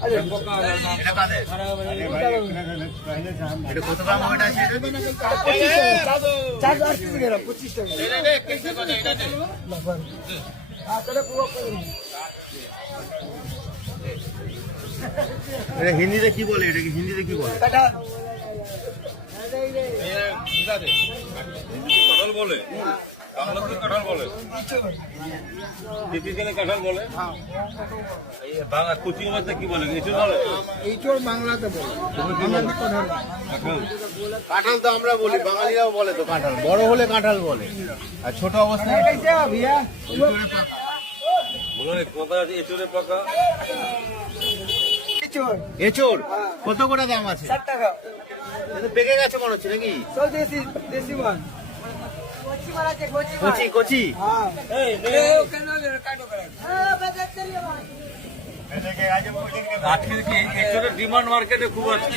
এটা কত গ্রাম ওয়েট আছে? 25 গ্রাম। 25 টাকা। এটা হিন্দিতে কি বলে? এটা কি হিন্দিতে কি বলে? কাঁঠাল বলে, বাংলা তো কাঁঠাল বলে, কাঁঠাল বলে। বাংলা কুচিং মাছটা কি বলে? এঁচড় বলে। এইচোর বাংলাতে বলে। কাঁঠাল তো আমরা বলি, বাঙালিরাও বলে তো কাঁঠাল। বড় হলে কাঁঠাল বলে, আর ছোট অবস্থায় বলো রে, কোথায় আছে এঁচড়ের পাকা? এঁচড় কত করে দাম আছে? 60 টাকা। এটা পেকে গেছে মনে হচ্ছে নাকি? সব দেশি মাছ। কচি কচি। আজকে কি এঁচড়ের ডিমান্ড মার্কেটে খুব আছে।